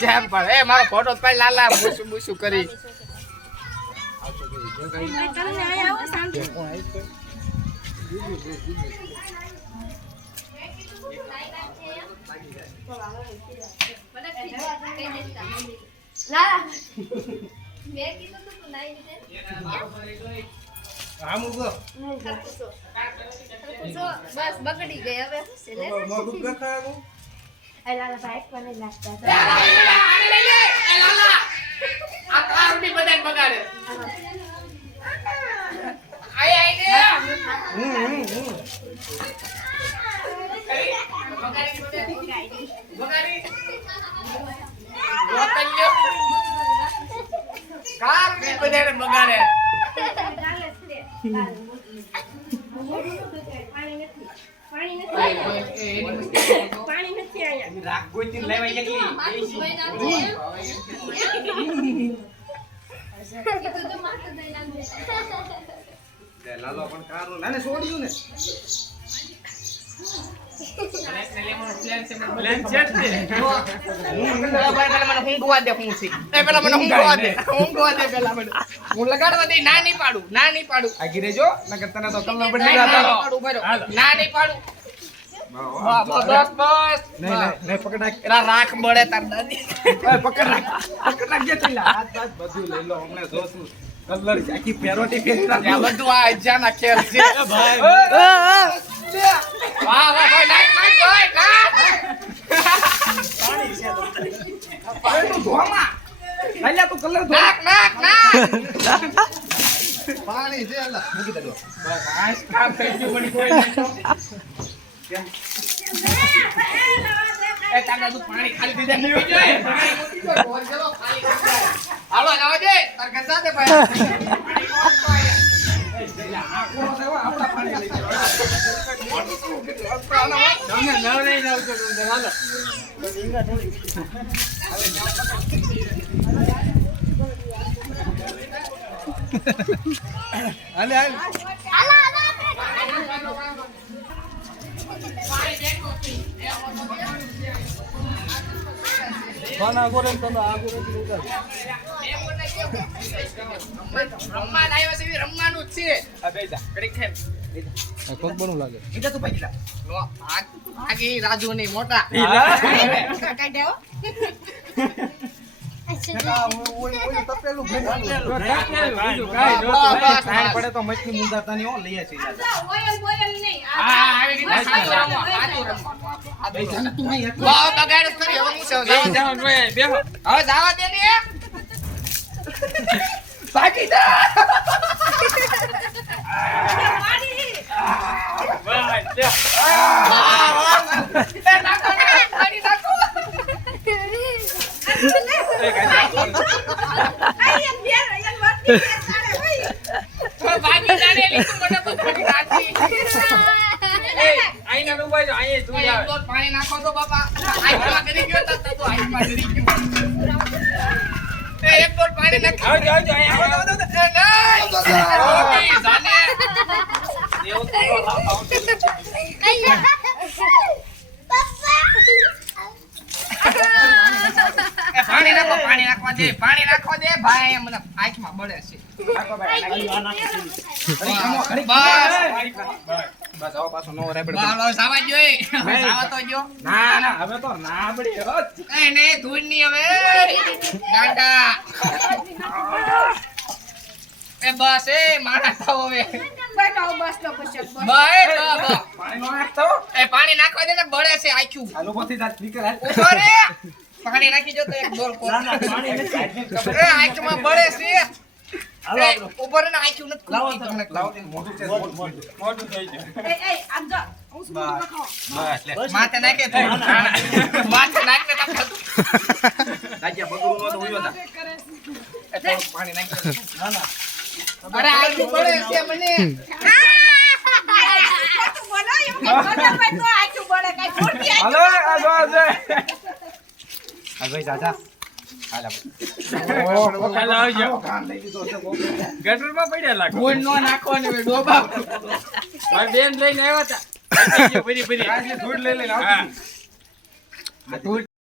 કેમ પણ એ મારો ફોટો પાડી લાલા બુસુ બુસુ કરી તમે આયા આવો શાંતિ લાલા મેં કીધું તું નાઈ દે આ મુગો બસ બગડી ગઈ હવે છે લે મોગું કખાડો લાલા ભાઈ કોને લાગતા લાલા આ કારડી બધાને બગાડે આય આય દે બગાડી રોતલ્યો કારડી બધાને બગાડે પાણી નથી આયા રાગ ગોઈતી લેવા એકલી લાલો પણ કારું નાને છોડ્યું ને પ્લાન સેટ છે મને ઊંઘવા દે હું છે એ પેલા મને ઊંઘવા દે પેલા મને હું લગાડવા દે ના નહીં પાડું આગી રેજો નકર તને તો કલ્લો બની ના જાતો નહીં પાડું બસ નહીં પકડા એલા રાખ બળે તાર દાદી ઓય પકડ નાખ જે થઈલા હાથ બધું લઈ લો હમણે જોશું કલર આખી પેરોટી ફેરી આ નાખ બધું આ અજાના ખેલ છે ભાઈ વાહ ભાઈ નાખ ભાઈ અરે તું ધોમા અલ્યા તું કલર ધો નાખ પાણી છે અલા મૂકી દે બસ આજ કામ થઈ ગયું પણ કોઈ નહીં એ તાકા તું પાણી ખાલી દીધા નહીં હોય જોઈએ પાણી મૂકી દો બોલ ચલો ખાલી કરી હાલો જાવ જે તાર ગસા દે ભાઈ પાણી કોણ પાય આ કોણ છે આપડા પાણી લઈ જાવ તમે નવ લઈ જાવ છો હાલો હાલે હાલે ખાના ગોરે તો આ ગોરે રમવા આવ્યો છે રમવાનું જ છે આ બેજા કડી ખેલ કોક બનું લાગે ઈટા તું પૈસા નો આગે રાજુ ની મોટા કાઢ્યો તપેલું પડે તો મચ્છી મુંદાતા નહીં હો લઈએ છીએ ઓયલ બોયલ નહીં હા આવી રીતે સાચું રમો તું નહીં વાહ બગાડ કરી હવે હું છે જાવ બેહો હવે જાવા દે ને બાકી દે બાકી જાડેલી તું મને બધી નાખી આઈના ડૂબાઈ જાવ આઈએ તું એક લોટ પાણી નાખો તો બાપા આઈમાં કરી ગયો તો આઈમાં કરી ગયો એ એક લોટ પાણી નાખ આવજો આવજો આવો નહીં જાને પાણી નાખવા દે ભાઈ મને આંખમાં બળે છે બસ આવો પાછો નો રેબડ બાલો સાવા જોઈ સાવા તો જો ના ના હવે તો ના બડી એ ને ધૂળ ની હવે ગાંડા એ બસ એ મારા થાવ હવે બેઠો બસ તો પછી બસ ભાઈ પાણી નો નાખતો એ પાણી નાખવા દે ને બળે છે આખ્યું આલો પછી દાત નીકળ હાલ ઉપર રે પાણી નાખી જો તો એક બોલ કો ના ના પાણી નથી એ આંખમાં બળે છે એ ઉપર ને આંખ્યું નથી લાવો ખૂટતી તમને તમને. લાવો તે મોઢું છે મોઢું થઈ ગયું એ આમ જો હું શું ખાઓ બસ લે માથે નાખે તો માથે નાખને તો ખાતું રાજ્ય બગડું નો તો ઉયો તા એ થોડું પાણી નાખી દો. ના ના અરે આંખું બળે છે મને બોલો એમ કે બોલો તો આખું બોલે કઈ ખોટી હાલો આ જો છે આ ભાઈ દાદા હાલા ઓ કાલા આવજો કામ લઈ દીધો છે ગટર માં પડ્યા લાગો ધૂળ નો નાખવાની હોય ડોબા મારી બેન લઈને આવ્યા હતા ફરી ફરી ધૂળ લઈ લઈને આવતી